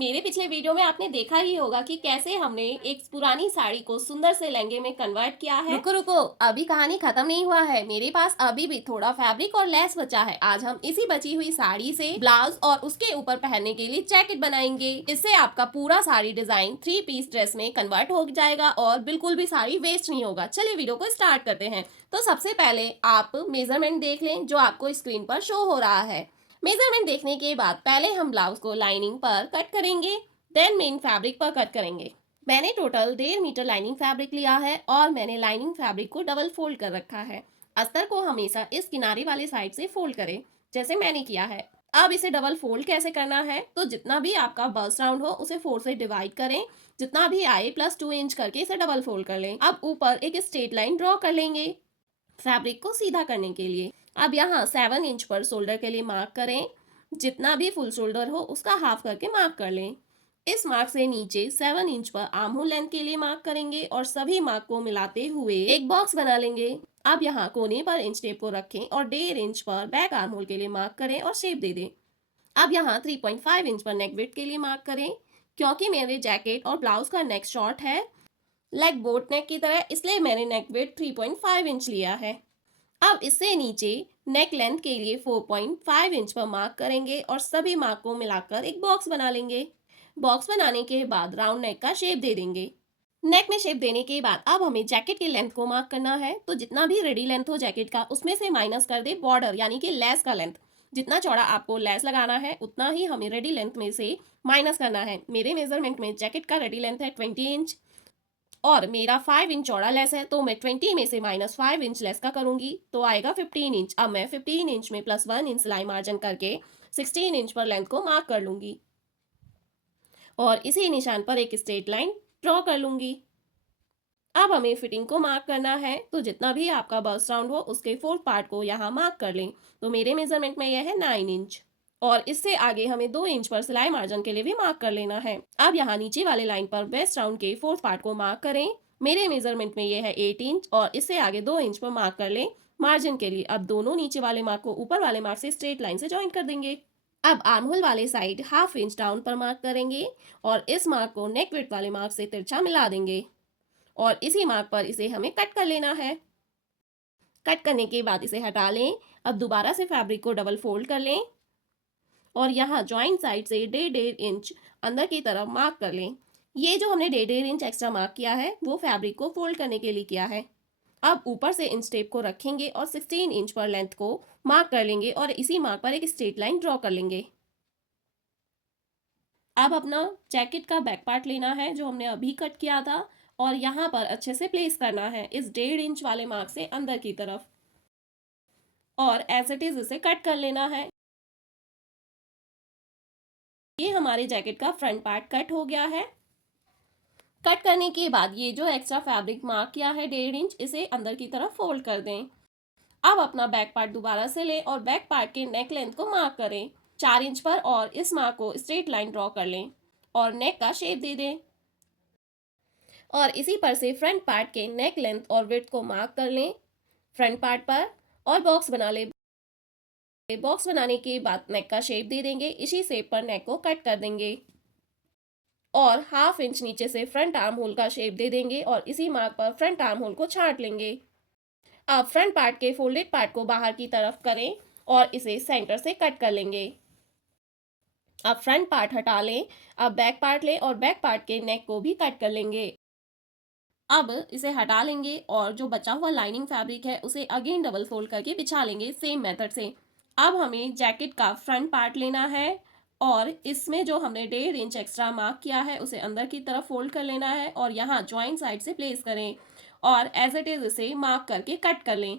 मेरे पिछले वीडियो में आपने देखा ही होगा कि कैसे हमने एक पुरानी साड़ी को सुंदर से लहंगे में कन्वर्ट किया है। रुको रुको, अभी कहानी खत्म नहीं हुआ है। मेरे पास अभी भी थोड़ा फैब्रिक और लेस बचा है। आज हम इसी बची हुई साड़ी से ब्लाउज और उसके ऊपर पहनने के लिए जैकेट बनाएंगे। इससे आपका पूरा साड़ी डिजाइन 3 पीस ड्रेस में कन्वर्ट हो जाएगा और बिल्कुल भी साड़ी वेस्ट नहीं होगा। चलिए वीडियो को स्टार्ट करते हैं। तो सबसे पहले आप मेजरमेंट देख लें जो आपको स्क्रीन पर शो हो रहा है। मेजरमेंट देखने के बाद पहले हम ब्लाउज को लाइनिंग पर कट करेंगे, देन मेन फैब्रिक पर कट करेंगे। मैंने टोटल 1.5 मीटर लाइनिंग फैब्रिक लिया है और मैंने लाइनिंग फैब्रिक को डबल फोल्ड कर रखा है। अस्तर को हमेशा इस किनारे वाले साइड से फोल्ड करें जैसे मैंने किया है। अब इसे डबल फोल्ड कैसे करना है, तो जितना भी आपका बस्ट राउंड हो उसे 4 से डिवाइड करें, जितना भी आए +2 इंच करके इसे डबल फोल्ड कर लें। अब ऊपर एक स्ट्रेट लाइन ड्रॉ कर लेंगे फैब्रिक को सीधा करने के लिए। अब यहाँ 7 इंच पर शोल्डर के लिए मार्क करें, जितना भी फुल शोल्डर हो उसका हाफ करके मार्क कर लें। इस मार्क से नीचे 7 इंच पर आर्म होल लेंथ के लिए मार्क करेंगे और सभी मार्क को मिलाते हुए एक बॉक्स बना लेंगे। अब यहाँ कोने पर इंच टेप को रखें और 1.5 इंच पर बैक आर्म होल के लिए मार्क करें और शेप दे दें। अब यहाँ 3.5 इंच पर नेक विड्थ के लिए मार्क करें। क्योंकि मेरे जैकेट और ब्लाउज का नेक शॉर्ट है, लाइक बोट नेक की तरह, इसलिए मैंने नेक विड्थ 3.5 इंच लिया है। अब इससे नीचे नेक लेंथ के लिए 4.5 इंच पर मार्क करेंगे और सभी मार्क को मिलाकर एक बॉक्स बना लेंगे। बॉक्स बनाने के बाद राउंड नेक का शेप दे देंगे। नेक में शेप देने के बाद अब हमें जैकेट की लेंथ को मार्क करना है, तो जितना भी रेडी लेंथ हो जैकेट का उसमें से माइनस कर दे बॉर्डर यानी कि लेस का लेंथ। जितना चौड़ा आपको लेस लगाना है उतना ही हमें रेडी लेंथ में से माइनस करना है। मेरे मेजरमेंट में जैकेट का रेडी लेंथ है 20 इंच और मेरा 5 इंच चौड़ा लेस है, तो मैं 20 में से -5 इंच लेस का करूंगी तो आएगा 15 इंच। अब मैं 15 इंच में +1 इंच सिलाई मार्जिन करके 16 इंच पर लेंथ को मार्क कर लूंगी और इसी निशान पर एक स्ट्रेट लाइन ड्रॉ कर लूंगी। अब हमें फिटिंग को मार्क करना है, तो जितना भी आपका बस्ट राउंड हो उसके फोर्थ पार्ट को यहाँ मार्क कर लें। तो मेरे मेजरमेंट में यह है 9 इंच और इससे आगे हमें 2 इंच पर सिलाई मार्जिन के लिए भी मार्क कर लेना है। अब यहाँ नीचे वाले लाइन पर वेस्ट राउंड के फोर्थ पार्ट को मार्क करें। मेरे मेजरमेंट में यह है 8 इंच और इससे आगे 2 इंच पर मार्क कर लें मार्जिन के लिए। अब दोनों नीचे वाले मार्क को ऊपर वाले मार्क से स्ट्रेट लाइन से ज्वाइन कर देंगे। अब आर्म होल वाले साइड ½ इंच डाउन पर मार्क करेंगे और इस मार्क को नेक विड्थ वाले मार्क से तिरछा मिला देंगे और इसी मार्क पर इसे हमें कट कर लेना है। कट करने के बाद इसे हटा लें। अब दोबारा से फैब्रिक को डबल फोल्ड कर लें और यहाँ जॉइंट साइड से 1.5 इंच अंदर की तरफ मार्क कर लें। ये जो हमने 1.5 इंच एक्स्ट्रा मार्क किया है वो फैब्रिक को फोल्ड करने के लिए किया है। अब ऊपर से इंच टेप को रखेंगे और 16 इंच पर लेंथ को मार्क कर लेंगे और इसी मार्क पर एक स्ट्रेट लाइन ड्रॉ कर लेंगे। अब अपना जैकेट का बैक पार्ट लेना है जो हमने अभी कट किया था और यहाँ पर अच्छे से प्लेस करना है इस 1.5 इंच वाले मार्क से अंदर की तरफ और एज इट इज इसे कट कर लेना है। ये हमारे जैकेट का फ्रंट पार्ट कट हो गया है। कट करने के बाद ये जो एक्स्ट्रा फैब्रिक मार्क किया है 1.5 इंच, इसे अंदर की तरफ फोल्ड कर दें। अब अपना बैक पार्ट दोबारा से लें और बैक पार्ट के नेक लेंथ को मार्क करें 4 इंच पर और इस मार्क को स्ट्रेट लाइन ड्रॉ कर लें और नेक का शेप दे दें और इसी पर से फ्रंट पार्ट के नेक लेंथ और विड्थ को मार्क कर लें फ्रंट पार्ट पर और बॉक्स बना लें। बॉक्स बनाने के बाद नेक का शेप दे देंगे। इसी शेप पर नेक को कट कर देंगे और ½ इंच नीचे से फ्रंट आर्म होल का शेप दे देंगे और इसी मार्क पर फ्रंट आर्म होल को छांट लेंगे। अब फ्रंट पार्ट के फोल्डेड पार्ट को बाहर की तरफ करें और इसे सेंटर से कट कर लेंगे। अब फ्रंट पार्ट हटा लें। अब बैक पार्ट लें और बैक पार्ट के नेक को भी कट कर लेंगे। अब इसे हटा लेंगे और जो बचा हुआ लाइनिंग फैब्रिक है उसे अगेन डबल फोल्ड करके बिछा लेंगे सेम मेथड से। अब हमें जैकेट का फ्रंट पार्ट लेना है और इसमें जो हमने 1.5 इंच एक्स्ट्रा मार्क किया है उसे अंदर की तरफ फोल्ड कर लेना है और यहाँ ज्वाइंट साइड से प्लेस करें और एज इट इज इसे मार्क करके कट कर लें।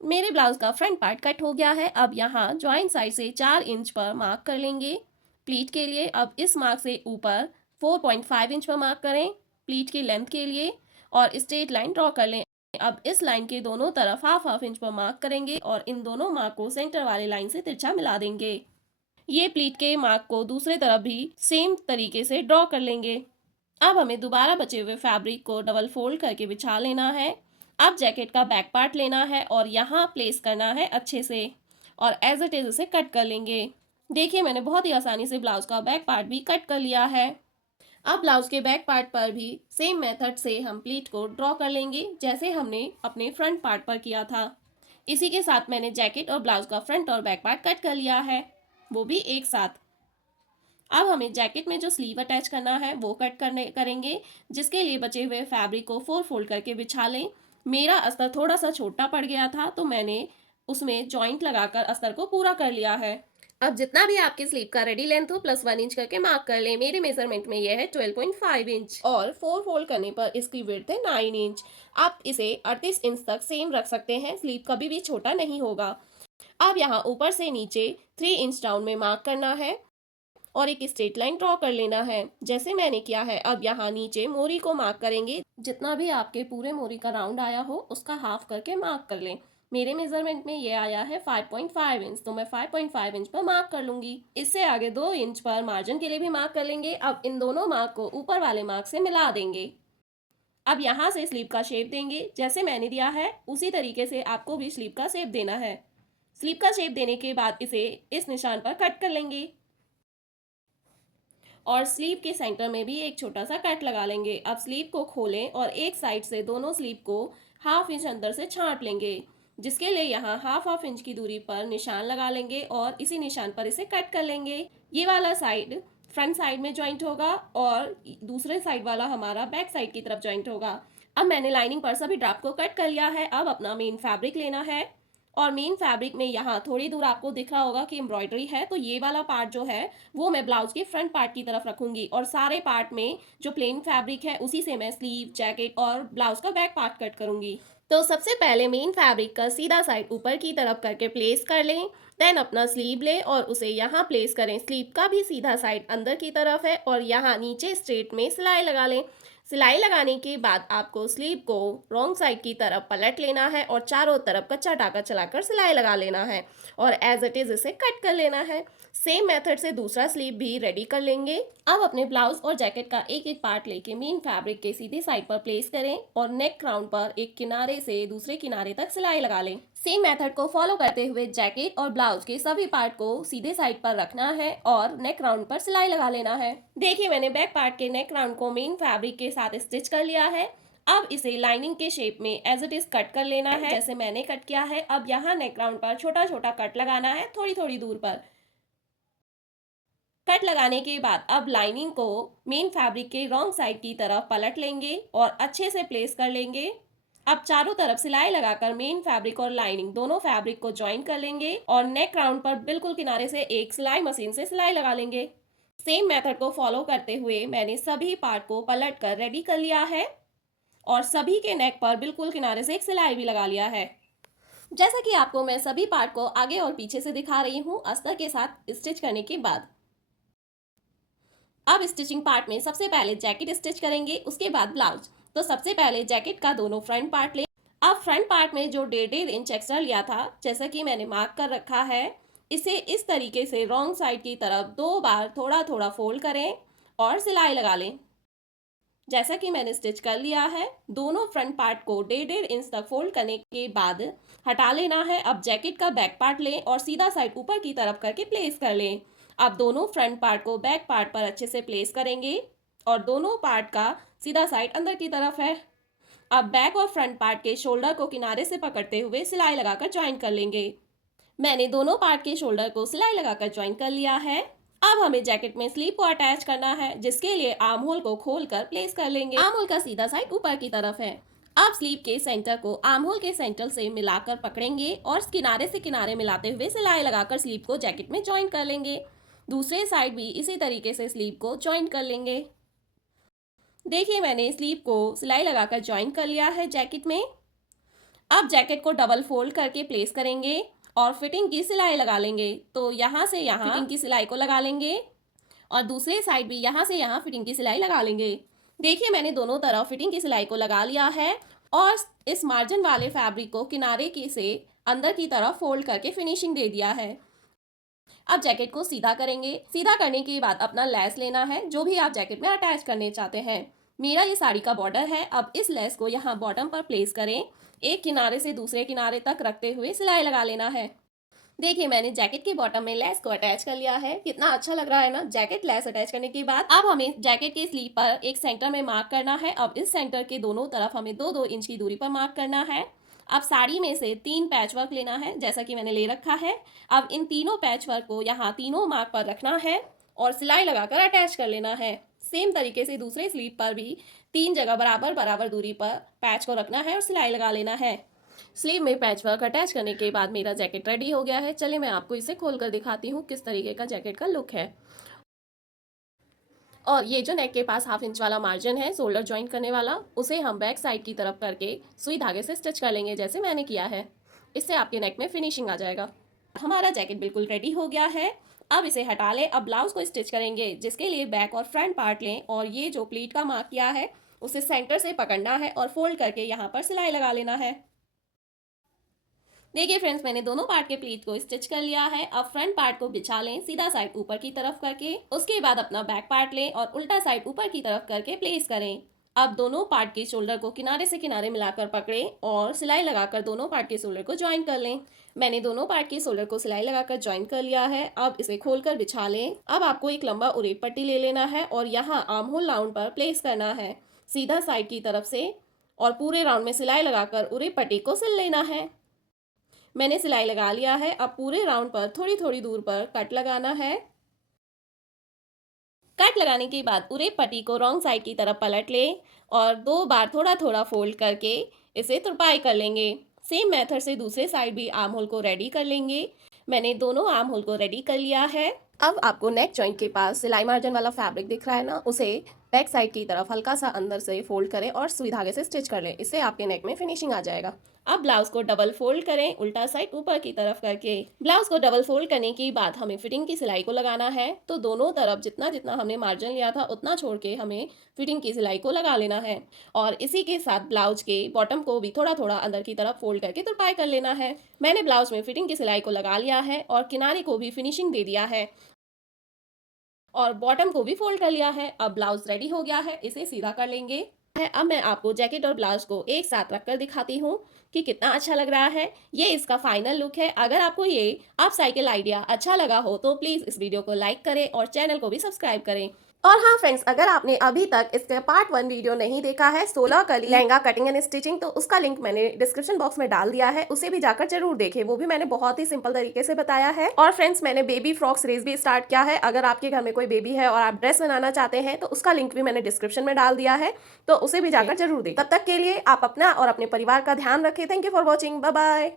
मेरे ब्लाउज का फ्रंट पार्ट कट हो गया है। अब यहाँ ज्वाइंट साइड से 4 इंच पर मार्क कर लेंगे प्लीट के लिए। अब इस मार्क से ऊपर 4.5 इंच पर मार्क करें प्लीट की लेंथ के लिए और स्ट्रेट लाइन ड्रॉ कर लें। अब इस लाइन के दोनों तरफ ½ इंच पर मार्क करेंगे और इन दोनों मार्क को सेंटर वाली लाइन से तिरछा मिला देंगे। ये प्लीट के मार्क को दूसरे तरफ भी सेम तरीके से ड्रॉ कर लेंगे। अब हमें दोबारा बचे हुए फैब्रिक को डबल फोल्ड करके बिछा लेना है। अब जैकेट का बैक पार्ट लेना है और यहाँ प्लेस करना है अच्छे से और एज इट इज उसे कट कर लेंगे। देखिए मैंने बहुत ही आसानी से ब्लाउज का बैक पार्ट भी कट कर लिया है। अब ब्लाउज के बैक पार्ट पर भी सेम मेथड से हम प्लीट को ड्रॉ कर लेंगे जैसे हमने अपने फ्रंट पार्ट पर किया था। इसी के साथ मैंने जैकेट और ब्लाउज का फ्रंट और बैक पार्ट कट कर लिया है, वो भी एक साथ। अब हमें जैकेट में जो स्लीव अटैच करना है वो करेंगे, जिसके लिए बचे हुए फैब्रिक को 4 फोल्ड करके बिछा लें। मेरा अस्तर थोड़ा सा छोटा पड़ गया था तो मैंने उसमें जॉइंट लगाकर अस्तर को पूरा कर लिया है। अब जितना भी आपकी स्लीव का रेडी लेंथ हो +1 इंच करके मार्क कर लें। मेरे मेजरमेंट में यह है 12.5 इंच और 4 फोल्ड करने पर इसकी विड्थ है 9 इंच। आप इसे 38 इंच तक सेम रख सकते हैं, स्लीव कभी भी छोटा नहीं होगा। अब यहाँ ऊपर से नीचे 3 इंच डाउन में मार्क करना है और एक स्ट्रेट लाइन ड्रॉ कर लेना है जैसे मैंने किया है। अब यहाँ नीचे मोरी को मार्क करेंगे, जितना भी आपके पूरे मोरी का राउंड आया हो उसका हाफ करके मार्क कर लें। मेरे मेजरमेंट में ये आया है 5.5 इंच, तो मैं 5.5 इंच पर मार्क कर लूंगी। इससे आगे 2 इंच पर मार्जिन के लिए भी मार्क कर लेंगे। अब इन दोनों मार्क को ऊपर वाले मार्क से मिला देंगे। अब यहाँ से स्लीव का शेप देंगे, जैसे मैंने दिया है उसी तरीके से आपको भी स्लीव का शेप देना है। स्लीव का शेप देने के बाद इसे इस निशान पर कट कर लेंगे और स्लीव के सेंटर में भी एक छोटा सा कट लगा लेंगे। अब स्लीव को खोलें और एक साइड से दोनों स्लीव को हाफ इंच अंदर से छांट लेंगे, जिसके लिए यहाँ हाफ इंच की दूरी पर निशान लगा लेंगे और इसी निशान पर इसे कट कर लेंगे। ये वाला साइड फ्रंट साइड में ज्वाइंट होगा और दूसरे साइड वाला हमारा बैक साइड की तरफ ज्वाइंट होगा। अब मैंने लाइनिंग पर सभी ड्राफ्ट को कट कर लिया है। अब अपना मेन फैब्रिक लेना है और मेन फैब्रिक में यहाँ थोड़ी दूर आपको दिख रहा होगा कि एम्ब्रॉयडरी है, तो ये वाला पार्ट जो है वो मैं ब्लाउज के फ्रंट पार्ट की तरफ रखूंगी और सारे पार्ट में जो प्लेन फैब्रिक है उसी से मैं स्लीव, जैकेट और ब्लाउज का बैक पार्ट कट करूंगी। तो सबसे पहले मेन फैब्रिक का सीधा साइड ऊपर की तरफ करके प्लेस कर लें। देन अपना स्लीव लें और उसे यहाँ प्लेस करें। स्लीव का भी सीधा साइड अंदर की तरफ है और यहाँ नीचे स्ट्रेट में सिलाई लगा लें। सिलाई लगाने के बाद आपको स्लीव को रॉन्ग साइड की तरफ पलट लेना है और चारों तरफ कच्चा टाका चलाकर सिलाई लगा लेना है और एज इट इज इसे कट कर लेना है। सेम मेथड से दूसरा स्लीव भी रेडी कर लेंगे। अब अपने ब्लाउज और जैकेट का एक एक पार्ट लेके मेन फैब्रिक के सीधे साइड पर प्लेस करें और नेक राउंड पर एक किनारे से दूसरे किनारे तक सिलाई लगा लें। सेम मेथड को फॉलो करते हुए जैकेट और ब्लाउज के सभी पार्ट को सीधे साइड पर रखना है और नेक राउंड पर सिलाई लगा लेना है। देखिए मैंने बैक पार्ट के नेक राउंड को मेन फैब्रिक के साथ स्टिच कर लिया है। अब इसे लाइनिंग के शेप में एज इट इज कट कर लेना है जैसे मैंने कट किया है। अब यहाँ नेक राउंड पर छोटा छोटा कट लगाना है थोड़ी थोड़ी दूर पर। कट लगाने के बाद अब लाइनिंग को मेन फैब्रिक के रॉन्ग साइड की तरफ पलट लेंगे और अच्छे से प्लेस कर लेंगे। अब चारों तरफ सिलाई लगाकर मेन फैब्रिक और लाइनिंग दोनों फैब्रिक को ज्वाइन कर लेंगे और नेक राउंड पर बिल्कुल किनारे से एक सिलाई मशीन से सिलाई लगा लेंगे। सेम मेथड को फॉलो करते हुए मैंने सभी पार्ट को पलट कर रेडी कर लिया है और सभी के नेक पर बिल्कुल किनारे से एक सिलाई भी लगा लिया है। जैसा कि आपको मैं सभी पार्ट को आगे और पीछे से दिखा रही हूँ अस्तर के साथ स्टिच करने के बाद। अब स्टिचिंग पार्ट में सबसे पहले जैकेट स्टिच करेंगे, उसके बाद ब्लाउज। तो सबसे पहले जैकेट का दोनों फ्रंट पार्ट लें। अब फ्रंट पार्ट में जो 1.5 इंच एक्स्ट्रा लिया था जैसा कि मैंने मार्क कर रखा है, इसे इस तरीके से रॉन्ग साइड की तरफ 2 बार थोड़ा थोड़ा फोल्ड करें और सिलाई लगा लें जैसा कि मैंने स्टिच कर लिया है। दोनों फ्रंट पार्ट को 1.5 इंच तक फोल्ड करने के बाद हटा लेना है। अब जैकेट का बैक पार्ट लें और सीधा साइड ऊपर की तरफ करके प्लेस कर लें। अब दोनों फ्रंट पार्ट को बैक पार्ट पर अच्छे से प्लेस करेंगे और दोनों पार्ट का सीधा साइड अंदर की तरफ है। अब बैक और फ्रंट पार्ट के शोल्डर को किनारे से पकड़ते हुए सिलाई लगाकर ज्वाइन कर लेंगे। मैंने दोनों पार्ट के शोल्डर को सिलाई लगाकर ज्वाइन कर लिया है। अब हमें जैकेट में स्लीव को अटैच करना है, जिसके लिए आर्म होल को खोलकर प्लेस कर लेंगे। आर्म होल का सीधा साइड ऊपर की तरफ है। अब स्लीव के सेंटर को आर्म होल के सेंटर से मिलाकर पकड़ेंगे और किनारे से किनारे मिलाते हुए सिलाई लगाकर स्लीव को जैकेट में ज्वाइन कर लेंगे। दूसरे साइड भी इसी तरीके से स्लीव को ज्वाइन कर लेंगे। देखिए मैंने स्लीव को सिलाई लगाकर ज्वाइन कर लिया है जैकेट में। अब जैकेट को डबल फोल्ड करके प्लेस करेंगे और फिटिंग की सिलाई लगा लेंगे। तो यहाँ से यहाँ फिटिंग की सिलाई को लगा लेंगे और दूसरे साइड भी यहाँ से यहाँ फिटिंग की सिलाई लगा लेंगे। देखिए मैंने दोनों तरफ फिटिंग की सिलाई को लगा लिया है और इस मार्जिन वाले फैब्रिक को किनारे की से अंदर की तरफ फोल्ड करके फिनिशिंग दे दिया है। अब जैकेट को सीधा करेंगे। सीधा करने के बाद अपना लेस लेना है जो भी आप जैकेट में अटैच करने चाहते हैं। मेरा ये साड़ी का बॉर्डर है। अब इस लेस को यहाँ बॉटम पर प्लेस करें। एक किनारे से दूसरे किनारे तक रखते हुए सिलाई लगा लेना है। देखिए मैंने जैकेट के बॉटम में लेस को अटैच कर लिया है। कितना अच्छा लग रहा है ना। जैकेट लेस अटैच करने के बाद अब हमें जैकेट के स्लीव पर एक सेंटर में मार्क करना है। अब इस सेंटर के दोनों तरफ हमें 2-2 इंच की दूरी पर मार्क करना है। अब साड़ी में से 3 पैच वर्क लेना है जैसा कि मैंने ले रखा है। अब इन तीनों पैच वर्क को यहाँ तीनों मार्क पर रखना है और सिलाई लगाकर अटैच कर लेना है। सेम तरीके से दूसरे स्लीव पर भी 3 जगह बराबर बराबर दूरी पर पैच को रखना है और सिलाई लगा लेना है। स्लीव में पैच वर्क अटैच करने के बाद मेरा जैकेट रेडी हो गया है। चलिए मैं आपको इसे खोल कर दिखाती हूँ किस तरीके का जैकेट का लुक है। और ये जो नेक के पास 1/2 इंच वाला मार्जिन है शोल्डर ज्वाइंट करने वाला, उसे हम बैक साइड की तरफ करके सुई धागे से स्टिच कर लेंगे जैसे मैंने किया है। इससे आपके नेक में फिनिशिंग आ जाएगा। हमारा जैकेट बिल्कुल रेडी हो गया है। अब इसे हटा लें। अब ब्लाउज को स्टिच करेंगे जिसके लिए बैक और फ्रंट पार्ट लें और ये जो प्लीट का मार्क किया है उसे सेंटर से पकड़ना है और फोल्ड करके यहाँ पर सिलाई लगा लेना है। देखिए फ्रेंड्स मैंने दोनों पार्ट के प्लीट को स्टिच कर लिया है। अब फ्रंट पार्ट को बिछा लें सीधा साइड ऊपर की तरफ करके। उसके बाद अपना बैक पार्ट लें और उल्टा साइड ऊपर की तरफ करके प्लेस करें। अब दोनों पार्ट के शोल्डर को किनारे से किनारे मिलाकर पकड़ें और सिलाई लगाकर दोनों पार्ट के शोल्डर को ज्वाइन कर लें। मैंने दोनों पार्ट के शोल्डर को सिलाई लगाकर ज्वाइन कर लिया है। अब इसे खोलकर बिछा लें। अब आपको एक लंबा उरेट पट्टी ले लेना है और यहाँ आर्म होल राउंड पर प्लेस करना है सीधा साइड की तरफ से और पूरे राउंड में सिलाई लगाकर उरेट पट्टी को सिल लेना है। मैंने सिलाई लगा लिया है। अब पूरे राउंड पर थोड़ी थोड़ी दूर पर कट लगाना है। कट लगाने के बाद पूरे पट्टी को रॉन्ग साइड की तरफ पलट लें और 2 बार थोड़ा थोड़ा फोल्ड करके इसे तुरपाई कर लेंगे। सेम मेथड से दूसरे साइड भी आर्म होल को रेडी कर लेंगे। मैंने दोनों आर्म होल को रेडी कर लिया है। अब आपको नेक जॉइंट के पास सिलाई मार्जिन वाला फैब्रिक दिख रहा है ना, उसे बैक साइड की तरफ हल्का सा अंदर से फोल्ड करें और सुई धागे से स्टिच कर लें। इससे आपके नेक में फिनिशिंग आ जाएगा। अब ब्लाउज को डबल फोल्ड करें उल्टा साइड ऊपर की तरफ करके। ब्लाउज को डबल फोल्ड करने के बाद हमें फिटिंग की सिलाई को लगाना है। तो दोनों तरफ जितना जितना हमने मार्जिन लिया था उतना छोड़ के हमें फिटिंग की सिलाई को लगा लेना है और इसी के साथ ब्लाउज के बॉटम को भी थोड़ा थोड़ा अंदर की तरफ फोल्ड करके तुरपाई कर लेना है। मैंने ब्लाउज में फिटिंग की सिलाई को लगा लिया है और किनारे को भी फिनिशिंग दे दिया है और बॉटम को भी फोल्ड कर लिया है। अब ब्लाउज रेडी हो गया है। इसे सीधा कर लेंगे। अब मैं आपको जैकेट और ब्लाउज को एक साथ रखकर दिखाती हूँ कि कितना अच्छा लग रहा है। ये इसका फाइनल लुक है। अगर आपको ये अप साइकिल आइडिया अच्छा लगा हो तो प्लीज इस वीडियो को लाइक करें और चैनल को भी सब्सक्राइब करें। और हाँ फ्रेंड्स, अगर आपने अभी तक इसका पार्ट 1 वीडियो नहीं देखा है 16 कली लहंगा कटिंग एंड स्टिचिंग, तो उसका लिंक मैंने डिस्क्रिप्शन बॉक्स में डाल दिया है। उसे भी जाकर जरूर देखें। वो भी मैंने बहुत ही सिंपल तरीके से बताया है। और फ्रेंड्स मैंने बेबी फ्रॉक सीरीज भी स्टार्ट किया है। अगर आपके घर में कोई बेबी है और आप ड्रेस बनाना चाहते हैं तो उसका लिंक भी मैंने डिस्क्रिप्शन में डाल दिया है, तो उसे भी जाकर जरूर देखें। तब तक के लिए आप अपना और अपने परिवार का ध्यान रखें। Thank you for watching. Bye bye.